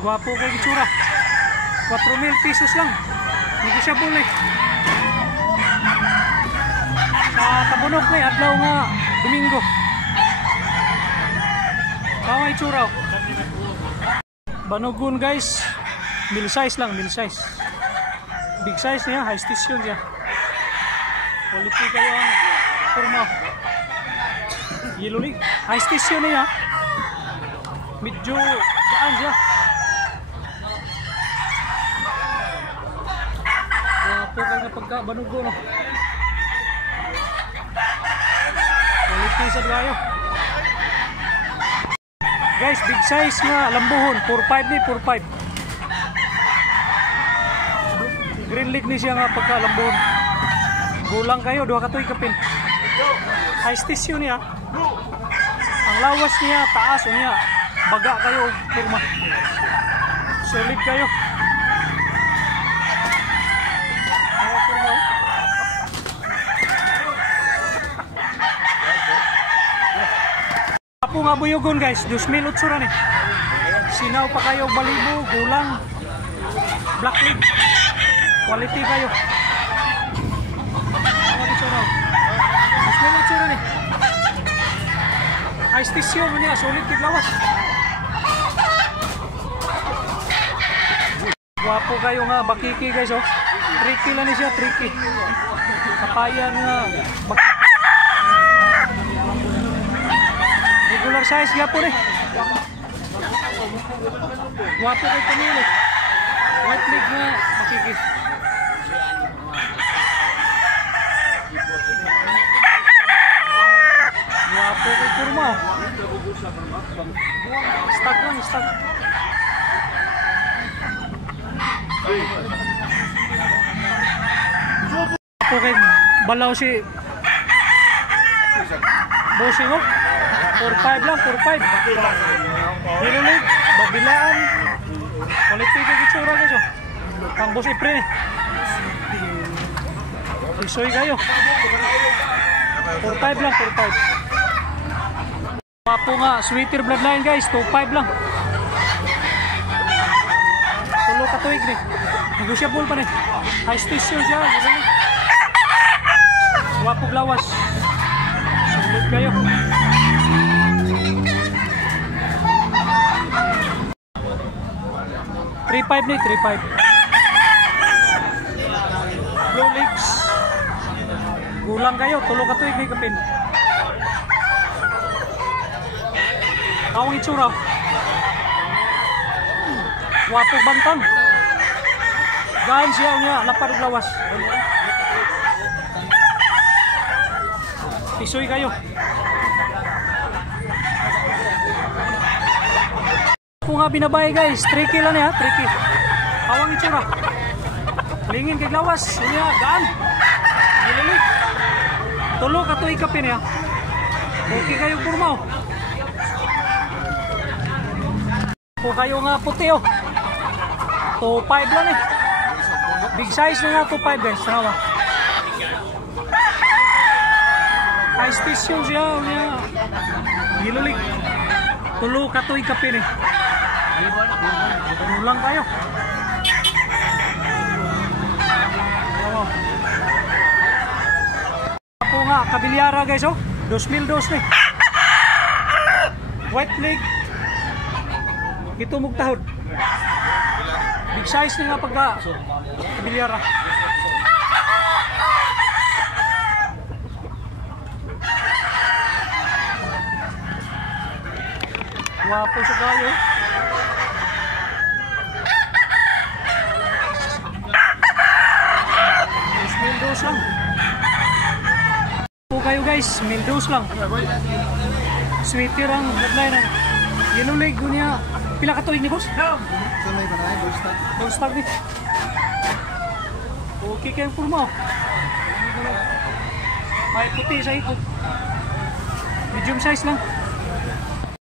Gwapo kay itsura. 4,000 pesos lang. Negosyable eh. Sa Tabunok na adlaw nga Domingo. Kawa itsura. Banogun guys. Mil size lang, mil size. Big size niya, high station siya. Quality kayo ang kurma. Yellow league. High station niya. Medyo daan siya. Wapo kayo na pagka banugo no. Quality sa kayo. Guys, big size nga lambuhon. 4.5 ni, 4.5. Green league ni siya nga pagka lambuhon. Gulang kayo, 2 katoy kapin. High station niya. Ang lawas niya, taas niya. Baga kayo, kurma. Solid kayo. Apo nga buyogon guys, 2,008 ran eh. Sinaw pa kayo, balibo, gulang, black league. Quality kayo. Ano itsura? 2,008 ran eh. High station niya, solid tiglawas. Wapo kayo nga, bakiki guys oh. Tricky lang niya, tricky. Kapayan nga, bakiki. Regular size nga po eh. Wapo kayo pumili. White leg nga, bakiki. Wapo kayo kurma oh. Stag lang, stag. Wapo kayo balaw si bossing oh. 4.5 lang, 4.5. Nilulig, babilaan. Quality kayo kitsura guys oh. Pambos iprin eh. Isoy kayo. 4.5 lang, 4.5. Wapo nga, sweeter bloodline guys, 2.5 lang. Tulo katuig ni. Negosyable pa ni. High station siya. Wapo glawas. Sulit kayo. 3.5 ni, 3.5. Blue legs. Gulang kayo, tulo katuig ni kapin. Kawang itsura. Wapo bantang. Gaan siya niya, lapad lawas. Pisoy kayo. Kung nga binabay guys, tricky lang niya, tricky. Kawang itsura. Lingin kay lawas, niya, gaan. Nilalig. Tulo katuig kapin niya. Okay kayo kurmaw. Kung kayo nga puti oh. 2.5 lang eh. Big size na nga 2.5 guys. Tanawa. High station siya. Gilulig. Tulo katuig kapin eh. Ulang kayo. Ako nga kabilyara guys oh. 2,002 eh. White leg. Ito mugtahod. Big size na nga pagka kabilyara. Wapo sa kayo. $1,002 lang. Po kayo guys, $1,002 lang. Sweeter ang headline ang yellow leg niya. Pila ka tuig ni boss? Sanay ba na? Gold stag ni. Okay kayong pulma. May puti sa ikot. Medium size lang.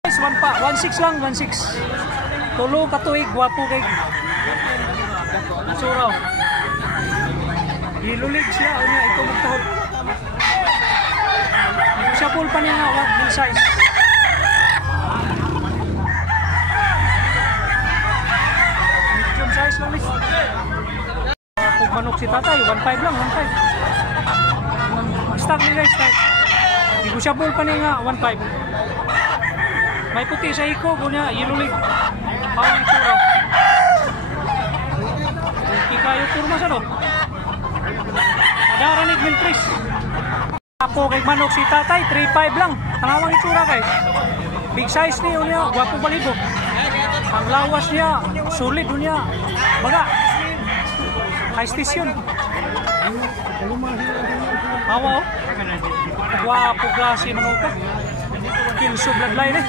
Size 1 pa, 1.6 lang, 1.6. Tulo ka tuig, gwapo kay Suraw. Yellow leg siya, unya ito magtahod. Siya pool pa niya nga, 1 size. manok si tatay, 1.5 lang, 1.5. Stock nila, stock. Negosyable pa niya nga, 1.5. May puti sa iko, kunya, yellow leg. Pawang itsura. Okay kayo turma sa no? Adaranig miltris. Apo kay manok si tatay, 3.5 lang. Tanawang itsura guys. Big size niya, niya, gwapo balibo. Ang lawas niya, solid niya. Baga, high station. Awa oh. Gwapo klase manok ka. Kilso bloodline eh.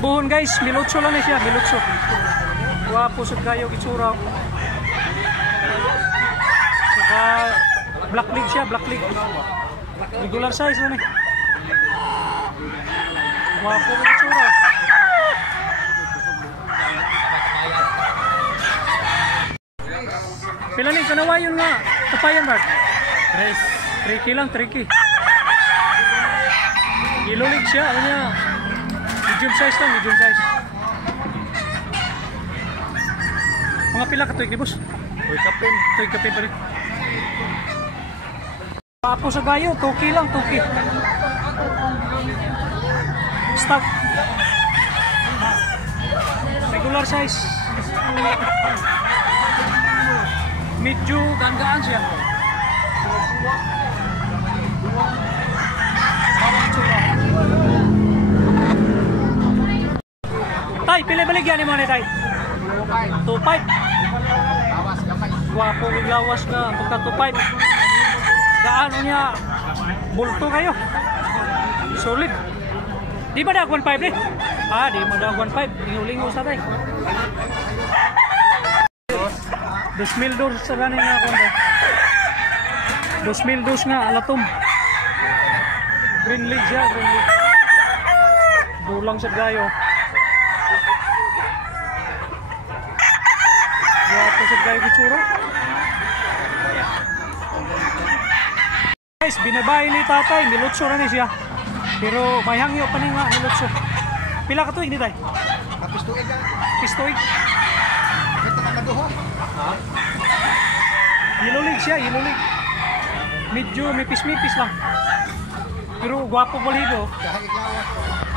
Buhon guys, milutso lang eh siya, milutso. Gwapo sa kayo itsura. Saka black leg siya, black leg. Regular size lang eh. Gwapo sa itsura. Pila ni kanawa yun nga tapayan ba? 3 lang, 3K. Yellow leg siya, ano niya? Medium size lang, medium size. Mga pila ka tuig ni boss? Tuig kapin pa rin. Papo sa gayo, 2K lang, 2K. Stock. Regular size. Medyo gaan siya. Tay, pili baligyan mo ni tay. 2.5. Gwapo ng lawas nga pagka 2.5. Gaano niya bulto kayo. Solid. Di ba na 1.5 eh? Di mo na 1.5. Lingaw-lingaw sa tay. 2,000 sa ranin nga ako. 2,000 nga alatom. Green leg siya, green leg. Dulang sa gayo. Gwapo sa gayo kutsura. Guys, binabay ni tatay, milutso na ni siya. Pero may hangyo pa ni nga, milutso. Pila ka tuig ni tay? Pistuig ka? Pistuig. Kita ka maduho? Ha? Yellow leg siya, yellow leg. Medyo mipis-mipis lang. Pero gwapo balido. Kahit iklawas.